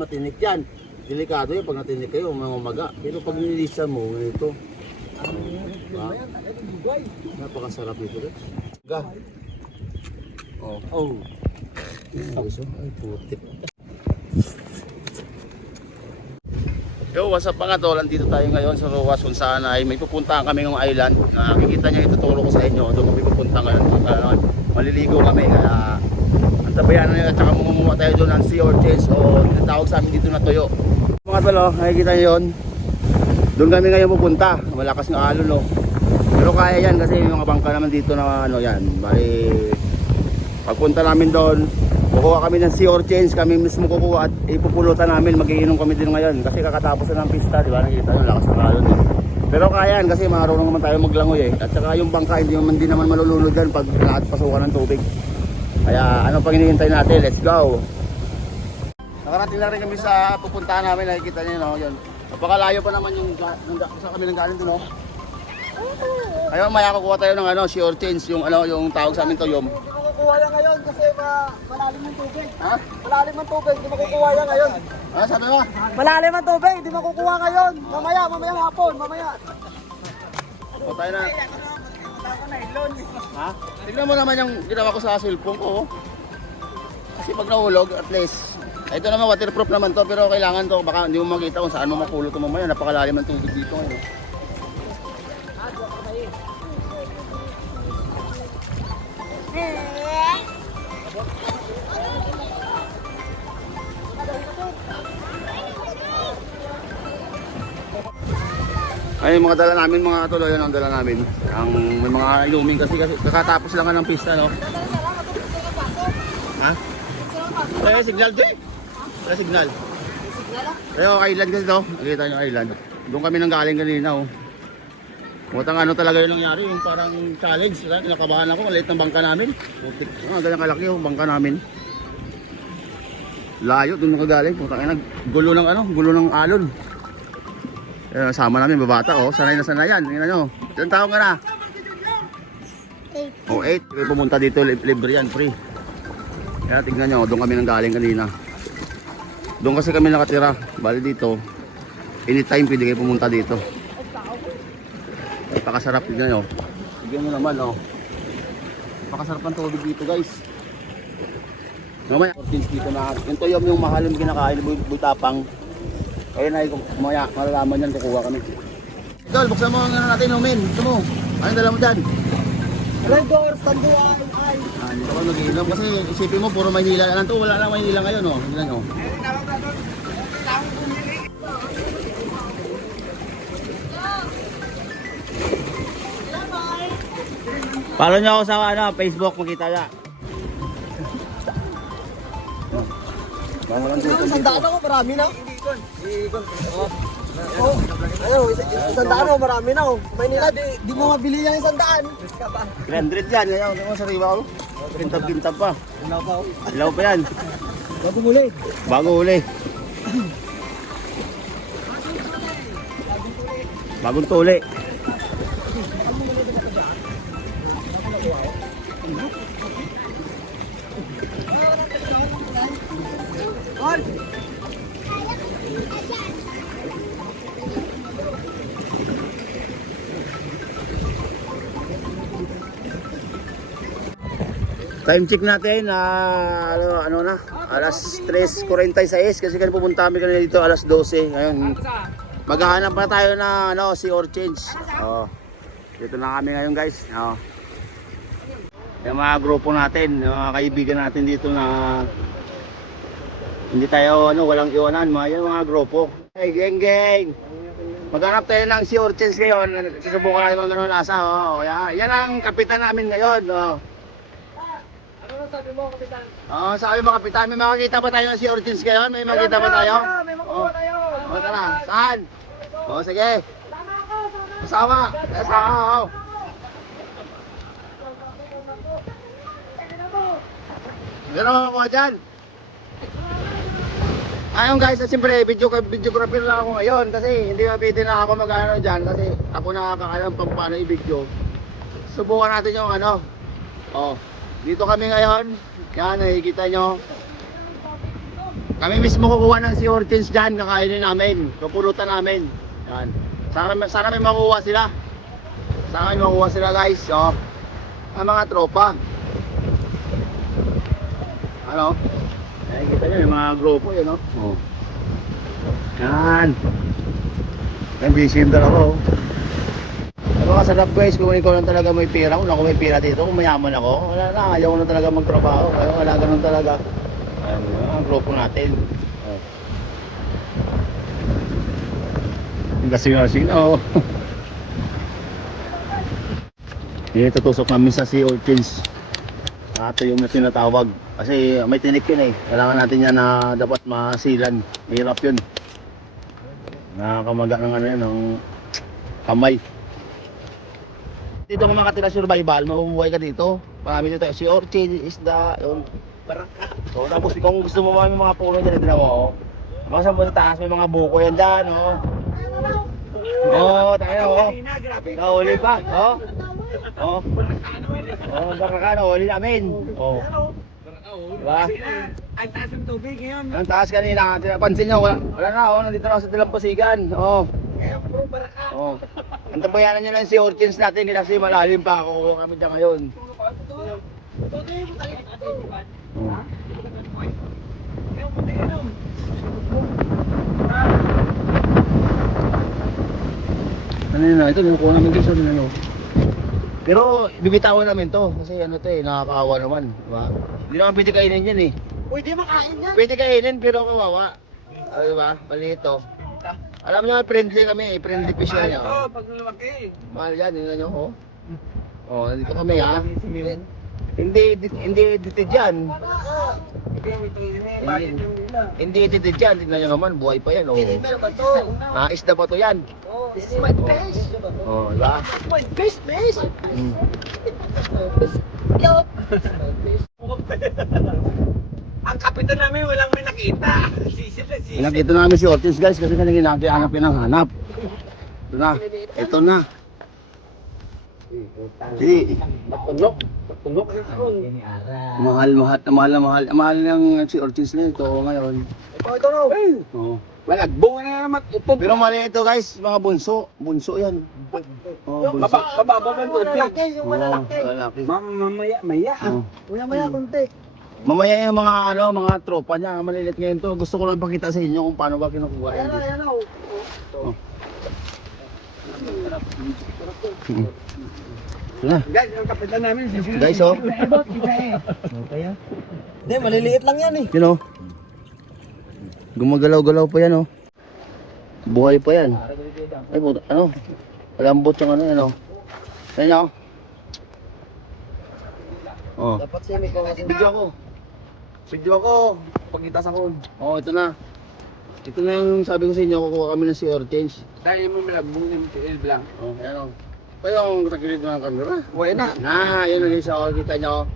matinik yan. Delikado yan pag natinik kayo, mamaga. Pero pag nililisan mo, ito. Napakasarap ito guys. Ga. Oh. Ay, putik. Yo, what's up mga tol? Andito tayo ngayon sa Roas kung saan ay may pupuntahan kami ng island. Nakikita niyo, ituturo ko sa inyo. Doon kami pupunta ngayon. Maliligo kami. Kaya antabayan na nyo at saka mumuha tayo doon ng sea urchins o tinatawag sa amin dito na tuyo. Mga tol, nakikita niyo yun. Doon kami ngayon pupunta. Malakas ng alon, no. Pero kaya yan kasi yung mga bangka naman dito na ano yan. Bali, pagpunta namin doon, kukuha kami ng sea urchins, kami mismo kukuha at ipupulutan namin, magiinom kami din ngayon kasi kakatapos na ng pista, di ba? Nakikita nyo, lakas ng alon eh. Pero kaya yan kasi marunong naman tayo maglangoy eh. At saka yung bangka hindi naman malulunod dyan pag lahat pasukan ng tubig. Kaya ano pang hinihintay natin, let's go! Nakarating na rin kami sa pupuntahan namin, nakikita nyo no, yun. Napakalayo pa naman yung saan kami nang galing doon no. Ayun, maya kukuha tayo ng ano, sea urchins, yung ano, yung tawag sa amin toyom. Makukuha yan ngayon kasi malalim ang tubig. Ha? Malalim ang tubig, hindi makukuha yan ngayon. Ah, sabi mo? Malalim ang tubig, hindi makukuha ngayon. Mamaya hapon, mamaya. O tayo na. Ha? Tignan mo naman yung ginawa ko sa cellphone ko. Oh. Kasi pag nahulog, at least. Ito naman waterproof naman to, pero kailangan to. Baka hindi mo makita kung saan mo mapulot ito mamaya. Napakalalim ang tubig dito. Ano? Ay, mga dala namin mga tuloy, yan ang dala namin. Ang may mga inumin kasi kakatapos lang ng pista, no? Ha? Eh, signal din. Wala signal. Pero island kasi to. Nakita nyo island. Doon kami nang galing kanina, oh. Mutang ano talaga yung nangyari, yung parang challenge. Nakabahan ako, maliit ng bangka namin. Ganyan kalaki yung bangka namin. Layo, doon nakagaling. Mutang ina, gulo ng alon. Sama namin babata, oh. Sanay na sanay yan. Tingnan nyo. Ilang taong ka na? 8. Oh, 8. Kaya pumunta dito, libre yan, free. Kaya tignan nyo, doon kami nang galing kanina. Doon kasi kami nakatira. Bali dito, anytime pwede kayo pumunta dito. Napakasarap, tignan nyo. Tignan nyo naman, oh. Napakasarap ang tubig dito, guys. Mamaya, dito na. Yung toyom yung mahal yung kinakain, butapang. Ayun ay, kumaya, malalaman yan, kukuha kami. Idol, buksan mo ang ano natin, Omen. Ito mo. Anong dala mo dyan? Red Doors, Tanduay, ay. Dito ko nag-iinom kasi isipin mo, puro Maynila lang ito. Wala lang Maynila ngayon, oh. Hindi lang, oh. Follow nyo ako sa ano, Facebook, makita niya. Isang daan ako, marami na. Oh, ayun, isang daan ako, marami na. Maynila, di mo mabili yung isang daan. 300 yan, ayaw, ano sa riba ko? Kintab-kintab pa. Ilaw pa yan. Bagong uli. Bago uli. Bagong tuli. Time check natin ano na, alas 3:46 kasi kanina pupunta kami kanina dito alas 12. Ngayon maghahanap pa tayo na ano, sea urchins. Oh. Dito na kami ngayon, guys. Oh. Yung mga grupo natin, yung mga kaibigan natin dito na hindi tayo ano, walang iwanan, mga grupo. Hey, geng. Maghanap tayo ng sea urchins ngayon. Susubukan natin kung ano nasa. Oh. Yan ang kapitan namin ngayon. Oh. Sabi mo, kapitan. Oo, sabi mo kapitan, may makikita pa tayo ng sea urchins ngayon? May makikita pa tayo? May makukuha tayo. O, tara, saan? O, sige. Kasama ako. Meron ako kuha dyan. Ayun guys, siyempre videographer lang ako ngayon kasi hindi pwede na ako mag-ano dyan kasi ako nakakaalam pang paano i-video. Subukan natin yung ano. O, dito kami ngayon. Yan, nakikita nyo. Kami mismo kukuha ng sea urchins dyan, kakainin namin, pupulutan namin. Yan. Sana may makuha sila. Sana may makuha sila guys. So, ang mga tropa. Ano? Ay, kita nyo yung mga grupo yun, no? Oh. Yan. Ang busy yung dalawa, oh. Napakasarap guys kung ikaw lang talaga may pera. Kung ako may pera dito, kung mayaman ako, wala na, ayaw ko na talaga magtrabaho. Kaya wala ganun talaga. Ayan, ang grupo natin. Oh. Yung kasing-kasing na, oh. Tutusok namin sa sea urchins. Ito yung tinatawag. Kasi may tinik yun eh. Kailangan natin yan na dapat masilan. Hirap yun. Nakakamaga ng ano yan, ng kamay. Dito kung makatira survival, mabubuhay ka dito. Marami dito sea urchin, isda, yun. Baraka. So tapos kung gusto mo may mga puno dyan, hindi na mo. Baka sa taas may mga buko yan dyan, oh. Oh, tayo, oh. Nahuli pa, oh. Oh. Oh, baraka, nahuli namin. Oh. Diba? Ang taas ng tubig ngayon. Ang taas kanina, pansin nyo, wala na, oh. Nandito na ako sa Dalampasigan, oh. Oh. Ang tabayanan nyo lang si urchins natin, hindi kasi malalim pa ako kami dyan ngayon. Ano yun na, ito nilukuha namin dito din ano. Pero bibitawan namin to kasi ano to eh, nakakaawa naman, diba? Hindi naman pwede kainin yan eh. Pwede makain yan. Pwede kainin pero kawawa. Diba? Maliit to. Alam niyo, friendly kami eh, friendly fish yan yun. Oo, pag lumaki. Mahal yan, yun nyo, oh. Oh, nandito kami ha. Hindi ditid yan. Hindi ditid yan, tignan nyo naman, buhay pa yan, oh. Isda pa to yan. This is my best. Oh, diba? My best, best. Hmm. Yo. Ang kapitan namin walang may nakita. Nakita namin si Ortiz guys kasi kanina hanapin ng hanap. Ito na. Ito na. Si Tunok. mahal ng si Ortiz na ito ngayon. Ito na. Oh. Malagbong na naman. Pero mali ito guys, mga bunso. Bunso yan. Oh, bunso. Mababa ba ito? Yung malalaki. Malalaki. Maya. Oh. Maya konti. Mamaya yung mga tropa niya, malilit ngayon to. Gusto ko lang pakita sa inyo kung paano ba kinukuha yan. Ayan na. Oh. Na. Guys, ang kapitan namin. Guys, oh. Hindi, maliliit lang yan eh. You know. Gumagalaw-galaw pa yan, oh. Buhay pa yan. Ay, buta, ano? Malambot yung ano, yan, oh. Yan, oh. Oh. Dapat siya may kawasin. Video ako. Pagkitas ako. Oh, ito na. Ito na yung sabi ko sa inyo, kukuha kami ng sea urchins. Dahil mo malabong yung TL blank. Oh, yan, oh. Pa yung tagilid ng camera. Buhay na. Yan ang isa ko, kita nyo.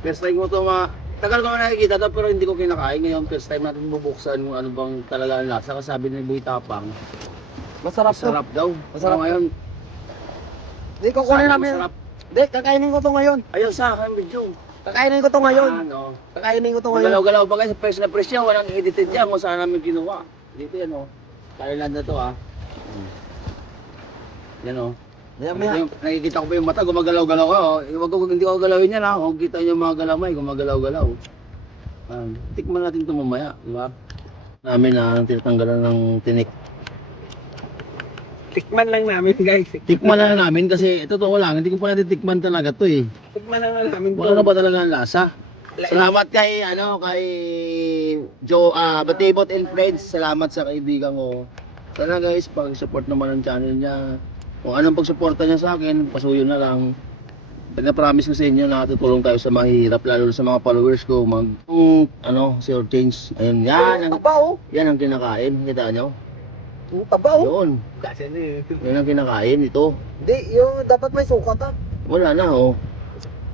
First time ko ito tagal ko nakikita ito pero hindi ko kinakain. Ngayon first time natin bubuksan kung ano bang talaga ang lasa. Kasi sabi ni Boy Tapang, Masarap to. masarap daw. Masarap. So, ngayon, Hindi, kukunin namin. masarap. Hindi, kakainin ko to ngayon. Ayun sa akin video. Kakainin ko to ngayon. Ano? Kakainin ko to ngayon. Galaw-galaw pa guys, fresh na fresh yan. Walang edited yan kung saan namin ginawa. Dito yan oh. Thailand na to ah. Yan oh. Nakikita ko pa yung mata, gumagalaw-galaw ka oh. Hindi ko galawin yan ha. Kung kita nyo mga galamay, gumagalaw-galaw. Tikman natin ito mamaya, di ba? Namin na tinatanggalan ng tinik. Tikman lang namin guys. Tikman na namin kasi totoo lang, hindi ko pa natin tikman talaga to eh. Tikman lang namin to. Wala na ba talaga ang lasa? Salamat kay Joe, Batibot and Friends. Salamat sa kaibigan ko. Sana guys, pag-support naman ang channel niya. Kung anong pag-suporta niya sa akin, pasuyo na lang. Nag-promise ko sa inyo na tutulong tayo sa mahirap, lalo sa mga followers ko. Si Orchins. Ayun, yan ang, Taba oh. yan ang kinakain. Kita nyo? Taba oh. Yun. Yan ang kinakain ito. Hindi, yung dapat may sukat ah. Wala na oh.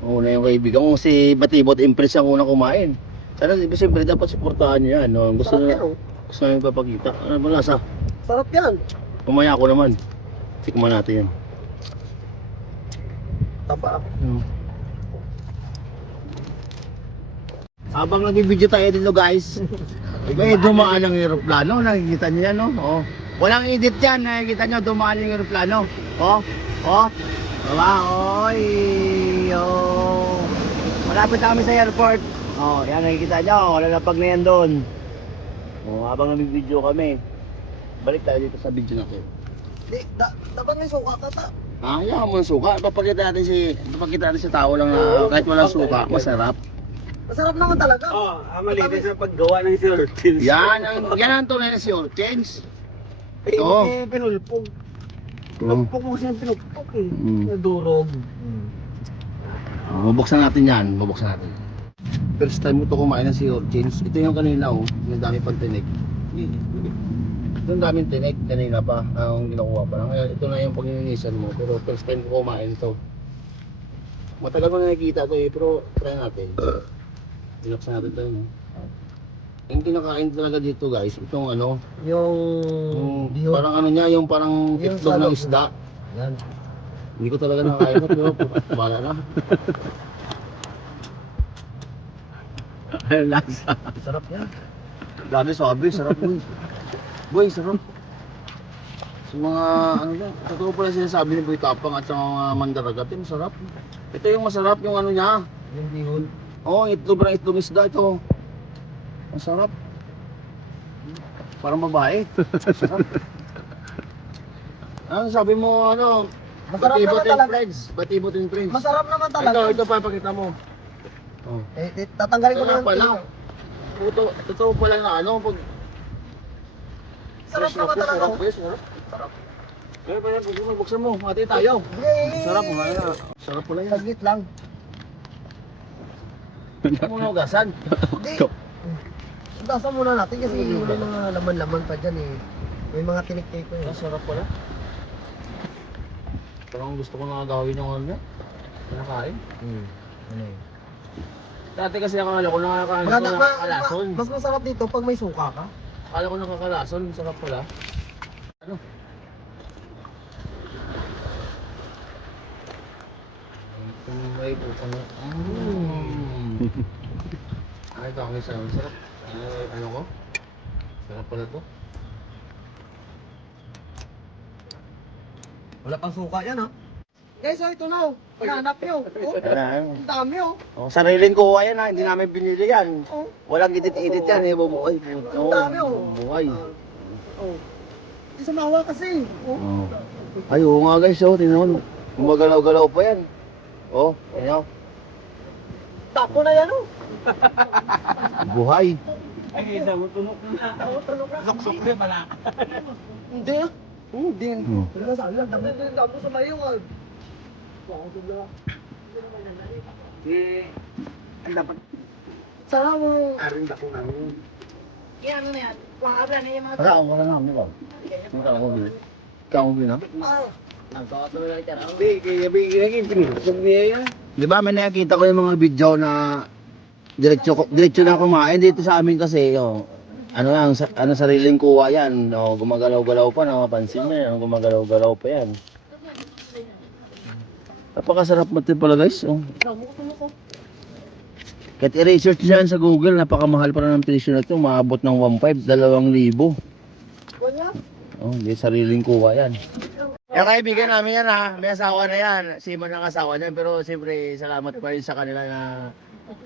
Una yung kaibigan ko si Batibot Impress ang unang kumain. Sana siyempre dapat suportahan niyo yan. No? Gusto Sarap na yan oh. gusto namin papakita. Ano ba lasa? Sarap yan. Pumaya ko naman. Tikman natin yan. Taba. Habang nag-video tayo dito guys, May dumaan ang eroplano, nakikita niyo yan, no? Oh. Walang edit yan, nakikita niyo dumaan yung eroplano. Oh, oh. Diba? Oy, oh. Malapit na kami sa airport. Oh, yan nakikita niyo, lalapag na yan doon. Oh, habang nabibideo kami. Balik tayo dito sa video natin. Di, dapat may suka ka ta. Ayaw mo ng suka. Papakita natin sa tao lang na kahit walang suka, masarap. Masarap naman talaga. Malinis na paggawa ng sirtins. Yan ang tunay na si Orchens. Oo. Pinulpog. Oh. Pinulpog mo siya pinulpog eh. Mm. Nadurog. Bubuksan natin yan, bubuksan natin. First time mo to kumain ng si Orchens. Ito yung kanina oh, yung dami pang tinig. Ito yung daming tinig kanina pa, ang ginakuha pa lang. Kaya ito na yung pagninisan mo, pero first time ko kumain ito. Matagal ko na nakikita to eh, pero try natin. Binuksan natin ito yun. Yung kinakain talaga dito guys, itong ano, Yung parang ano niya, yung parang Yung itlog ng salog. isda. Yan. Hindi ko talaga nakakain ito, pero bala na. Ay, lasa. Sarap yan. Dami sabi, sarap boy. Boy, sarap. Sa mga ano ba, totoo pala sinasabi ni Boy Tapang at sa mga mandaragatin, masarap. Ito yung masarap, yung ano niya. Yung bihon. Oo, itlog ng itlog isda ito. Masarap. Parang babae. Masarap. Ano sabi mo, ano? Masarap naman Batibot and talaga. friends. Batibot and friends. Masarap naman talaga. Ito papakita mo. Oh. Tatanggalin ko Kaya na pala, yung totoo pala na ano, pag Sarap fresh naman na po, talaga. sarap fresh, sarap. Kaya pala, buksan mo, mati tayo. Sarap mo na, sarap pala yan. Saglit lang. Hindi mo na ugasan. Hindi. Dasa muna natin kasi may mga laman-laman pa dyan eh. May mga tinik-tinik ko eh. Sarap pala. Parang gusto ko na gawin yung ano niya. Pinakain. Ano eh. Dati kasi akala ko nakakain ko nakakalason. Mas masarap dito pag may suka ka. Akala ko nakakalason, sarap pala. Ano? May puto na. Ay, ito ang isang sarap. Ano ko? Sarap pala to. Wala pang suka yan ha. Guys, oh, ito na oh. Paghanap nyo. Oh, ang dami oh. Oh, sariling kuha yan ha, hindi namin binili yan. Oh, Walang edit-edit yan eh, bumuhay. ang dami oh. Buhay. Oh. Hindi sumawa kasi. Oh. Oh. Ay, oo nga guys, oh, tingnan mo. Gumagalaw-galaw pa yan. Oh, tingnan mo. Tapo na yan oh. Buhay. Ay, isa mo tunok na. Oh, tulog na. Sok-sok na pala. Hindi ah. Hindi. Oh. Wala sa alam. Dami sa mayo ah. Dapat Sana mo. aring dako namin. Yan ano na yan. Wala na yung mga. Wala namin ba? Ikaw mo na? Kaya pinulpog niya yan. Di ba may nakikita ko yung mga video na diretso na kumain dito sa amin kasi oh, ano lang ano sariling kuha yan oh, gumagalaw-galaw pa nakapansin niya yan gumagalaw-galaw pa yan. Napakasarap natin pala guys oh. Kahit i-research dyan sa Google napakamahal pa rin ang presyo na ito maabot ng 1,500 2,000. Wala. Oh, hindi sariling kuha yan. Yung kaibigan namin yan ha, may asawa na yan. Simon ang asawa niya, pero siyempre salamat pa rin sa kanila na,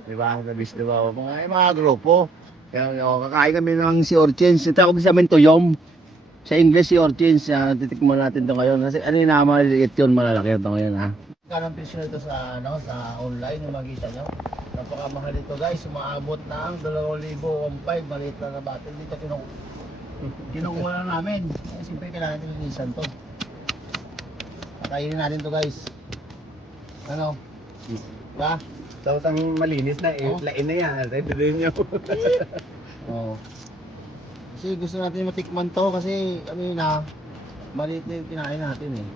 di ba, nabis, di ba, mga grupo. Kaya kakain kami ng si Orchens, tawag sa amin Tuyom. Sa English si Orchens, titikman natin ito ngayon. Kasi ano yung maliit yun, malalaki ito ngayon ha. Kanang presyo nito sa, ano, sa online, yung makita nyo. Napakamahal ito guys, umaabot ng 2,000, 1,500, maliit na battle dito kinukuha na namin. Siyempre kailangan natin linisan to. Kainin natin to guys. Ano? Ba? Tapos ang malinis na, Oh. lain na yan. Ready din nyo. Oo. Kasi gusto natin matikman to kasi kami na maliit na yung kinain natin eh.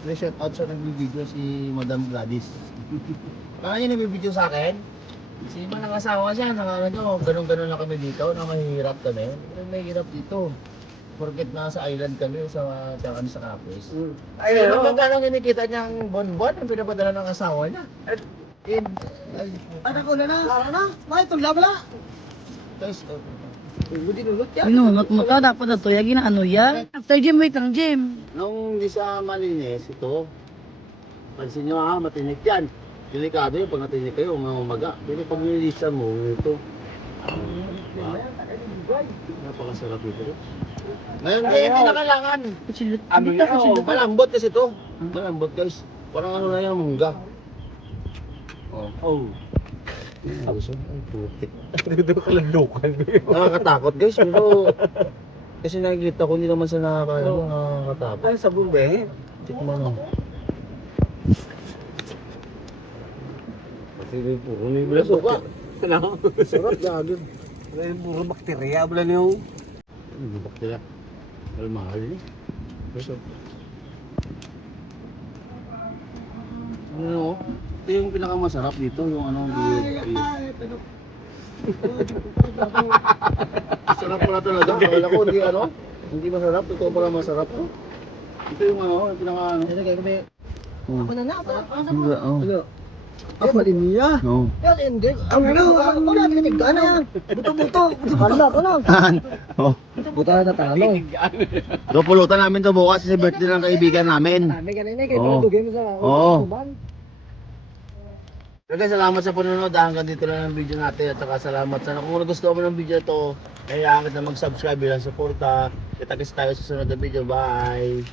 Please shout out sa nagbibideo si Madam Gladys. Baka yun nagbibideo sa akin? Si Manang asawa siya, ganun-ganun na kami dito, na mahihirap kami. Pero mahihirap dito. Forget na sa island kami sa Tiyakan sa Capiz. Ay, Ay, ano? magkano kinikita niyang bonbon ang pinapadala ng asawa niya? Ano ko na na? Tara na. May tula pala. guys. Inunot mo to, dapat na to, yagi na ano ya. After gym, wait lang gym. Nung hindi sa malinis, ito. Pansin nyo ha, matinik yan. Delikado yun pag natinik kayo, umaga. Pero pag nililisan mo, ito. Napakasarap ito. Ngayon, hindi na kailangan. Ano yan? Oh, Malambot kasi ito. Malambot guys. Parang ano na yan, mungga. Oh. Abuso. Ay, putik. Dito ka lang local. Nakakatakot guys, pero kasi nakikita ko hindi naman sa nakakatakot. Ay, sabon ba eh? Tikman mo. Kasi puro may Wala suka. Ano? Sarap gagawin. Ay, puro bakterya. Wala na yung... Hindi bakterya. Pero mahal eh. Pero ano, ito yung pinakamasarap dito, yung ano, sarap pala talaga. Akala ko hindi ano, hindi masarap. Ito pala masarap to. Ito yung ano, yung pinaka ano. Ako na na. Oh. Ako mali niya. No. Yan, hindi. Ako na, tinig ka na. Buto-buto. Ano? Oh. Buto na talo. Do pulutan namin to bukas sa birthday ng kaibigan namin. Dami ka na yun, kaya Oo. tulugin mo sa Oo. tuban. Okay, salamat sa panonood. Hanggang dito lang ang video natin. At saka salamat sa kung gusto mo ng video na to, kailangan na mag-subscribe bilang suporta. Kita-kits tayo sa sunod na video. Bye!